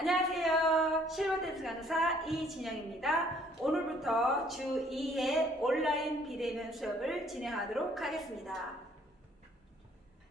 안녕하세요. 실버 댄스 강사 이진영입니다. 오늘부터 주 2회 온라인 비대면 수업을 진행하도록 하겠습니다.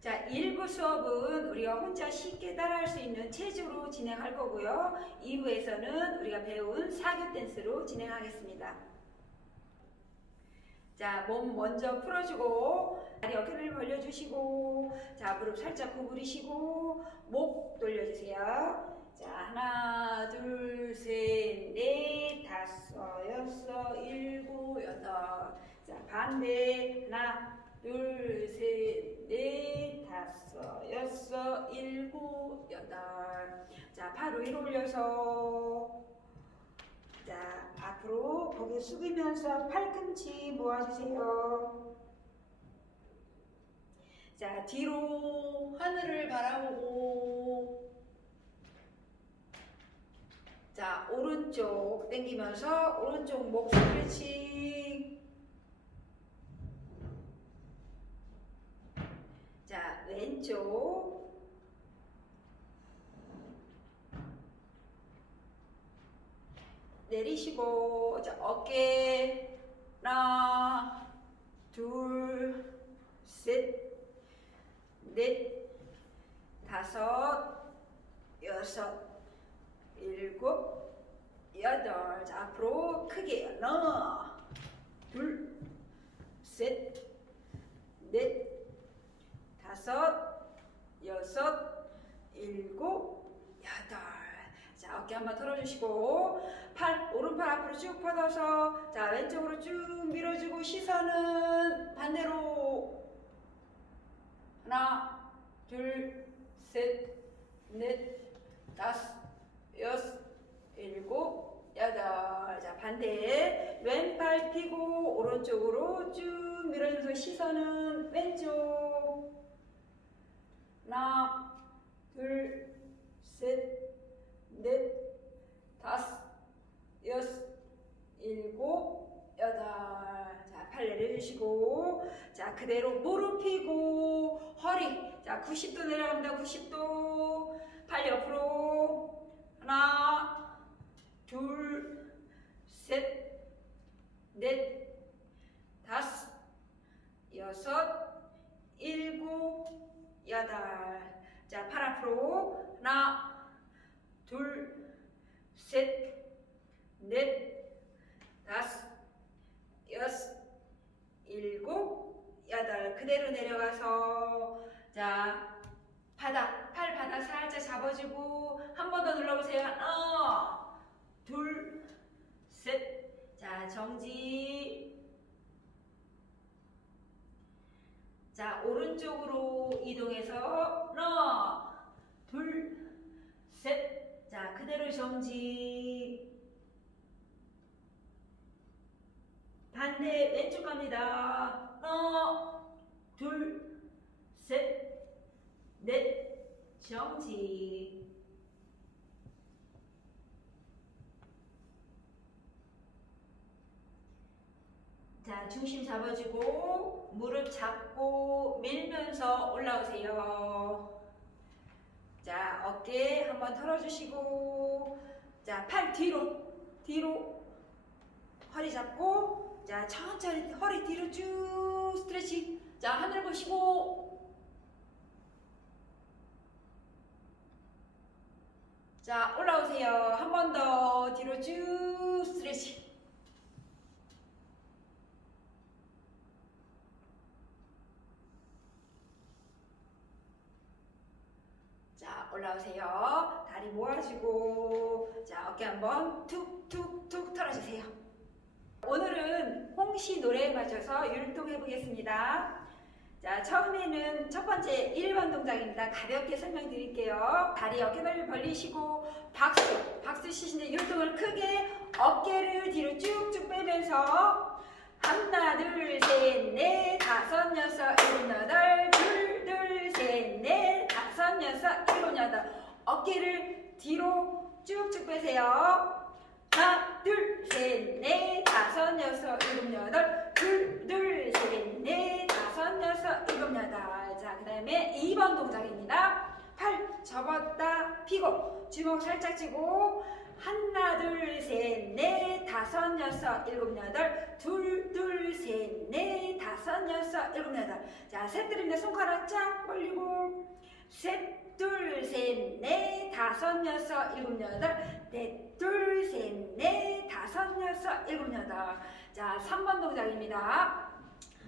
자, 1부 수업은 우리가 혼자 쉽게 따라할 수 있는 체조로 진행할 거고요. 2부에서는 우리가 배운 사교 댄스로 진행하겠습니다. 자, 몸 먼저 풀어주고 다리 어깨를 벌려주시고 자, 무릎 살짝 구부리시고 목 돌려주세요. 자, 하나, 둘, 셋, 넷, 다섯, 여섯, 일곱, 여덟. 자, 반대. 하나, 둘, 셋, 넷, 다섯, 여섯, 일곱, 여덟. 자, 팔 위로 올려서. 자, 앞으로 고개 숙이면서 팔꿈치 모아주세요. 자, 뒤로 하늘을 바라보고. 자, 오른쪽 당기면서 오른쪽 목 스트레칭. 자, 왼쪽. 내리시고, 자, 어깨. 하나, 둘, 셋, 넷, 다섯, 여섯, 일곱, 여덟. 자, 앞으로 크게. 하나, 둘, 셋, 넷, 다섯, 여섯, 일곱, 여덟. 자, 어깨 한번 털어주시고, 팔, 오른팔 앞으로 쭉 뻗어서, 자, 왼쪽으로 쭉 밀어주고, 시선은 반대로. 하나, 둘, 셋, 넷, 다섯, 여섯, 일곱, 여덟. 자, 반대. 왼팔 펴고 오른쪽으로 쭉 밀어주면서 시선은 왼쪽. 하나, 둘, 셋, 넷, 다섯, 여섯, 일곱, 여덟. 자, 팔 내려주시고. 자, 그대로 무릎 펴고 허리. 자, 90도 내려갑니다. 90도. 팔 옆으로. 하나, 둘, 셋, 넷, 다섯, 여섯, 일곱, 여덟. 자, 팔 앞으로. 하나, 둘, 셋, 넷, 다섯, 여섯, 일곱, 여덟. 그대로 내려가서. 자, 바닥, 팔 바닥 살짝 잡아주고 한 번 더 눌러보세요. 하나, 둘, 셋. 자, 정지. 자, 오른쪽으로 이동해서 하나, 둘, 셋. 자, 그대로 정지. 반대 왼쪽 갑니다. 하나, 둘, 셋, 넷, 정지. 자, 중심 잡아주고, 무릎 잡고, 밀면서 올라오세요. 자, 어깨 한번 털어주시고, 자, 팔 뒤로, 뒤로, 허리 잡고, 자, 천천히 허리 뒤로 쭉 스트레칭. 자, 하늘 보시고, 자, 올라오세요. 한 번 더 뒤로 쭉 스트레칭. 자, 올라오세요. 다리 모아주고, 자, 어깨 한번 툭툭툭 털어주세요. 오늘은 홍시 노래에 맞춰서 율동해 보겠습니다. 자, 처음에는 첫 번째 1번 동작입니다. 가볍게 설명드릴게요. 다리 어깨 넓이 벌리시고 박수, 박수 치시는데 율동을 크게 어깨를 뒤로 쭉쭉 빼면서 하나, 둘, 셋, 넷, 다섯, 여섯, 일곱, 여덟, 둘, 둘, 셋, 넷, 다섯, 여섯, 일곱, 여덟. 어깨를 뒤로 쭉쭉 빼세요. 하나, 둘, 셋, 넷, 다섯, 여섯, 일곱, 여덟, 둘, 둘, 셋, 넷, 다섯, 여섯, 일곱, 여덟. 자, 그 다음에 2번 동작입니다. 팔 접었다 펴고 주먹 살짝 쥐고 하나 둘 셋 넷 다섯 여섯 일곱 여덟 둘 둘 셋 넷 다섯 여섯 일곱 여덟 자셋 들입니다 손가락 쫙 벌리고 셋, 둘, 셋, 넷, 다섯, 여섯, 일곱, 여덟, 넷, 둘, 셋, 넷, 다섯, 여섯, 일곱, 여덟. 자, 3번 동작입니다.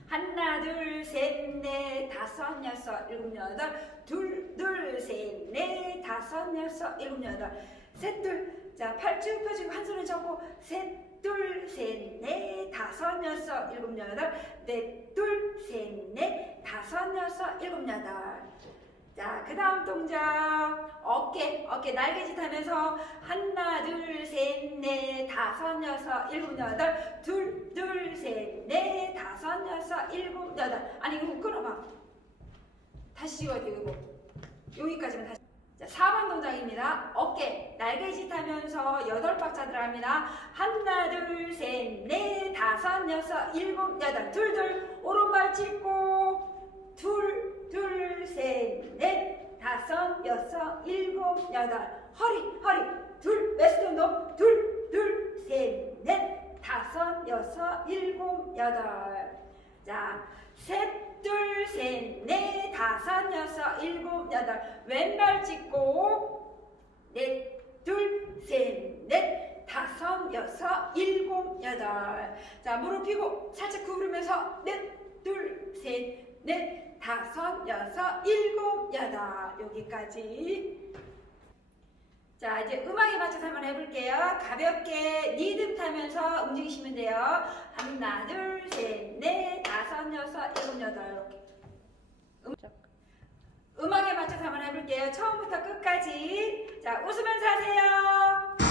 하나, 둘, 셋, 넷, 다섯, 여섯, 일곱, 여덟, 둘, 둘, 셋, 넷, 다섯, 여섯, 일곱, 여덟, 셋, 둘. 자, 팔 쭉 펴주고 한 손을 잡고 셋, 둘, 셋, 넷, 다섯, 여섯, 일곱, 여덟, 넷, 둘, 셋, 넷, 다섯, 여섯, 일곱, 여덟. 자, 그 다음 동작. 어깨, 어깨 날개짓 하면서 하나, 둘, 셋, 넷, 다섯, 여섯, 일곱, 여덟, 둘, 둘, 셋, 넷, 다섯, 여섯, 일곱, 여덟. 아니, 이거 끊어봐. 다시 찍어야 돼, 이거. 여기까지만 다시. 자, 4번 동작입니다. 어깨, 날개짓 하면서 여덟 박자 들어갑니다. 하나, 둘, 셋, 넷, 다섯, 여섯, 일곱, 여덟. 둘, 둘, 오른발 짚고, 둘, 둘, 셋, 넷, 다섯, 여섯, 일곱, 여덟. 허리, 허리. 둘, 웨스트 운동. 둘, 둘, 셋, 넷, 다섯, 여섯, 일곱, 여덟. 자, 셋, 둘, 셋, 넷, 다섯, 여섯, 일곱, 여덟. 왼발 짚고, 넷, 둘, 셋, 넷, 다섯, 여섯, 일곱, 여덟. 자, 무릎 펴고 살짝 구부리면서 넷, 둘, 셋, 넷, 다섯, 여섯, 일곱, 여덟. 여기까지. 자, 이제 음악에 맞춰서 한번 해볼게요. 가볍게 리듬 타면서 움직이시면 돼요. 하나, 둘, 셋, 넷, 다섯, 여섯, 일곱, 여덟. 이렇게. 음, 음악에 맞춰서 한번 해볼게요. 처음부터 끝까지. 자, 웃으면서 하세요.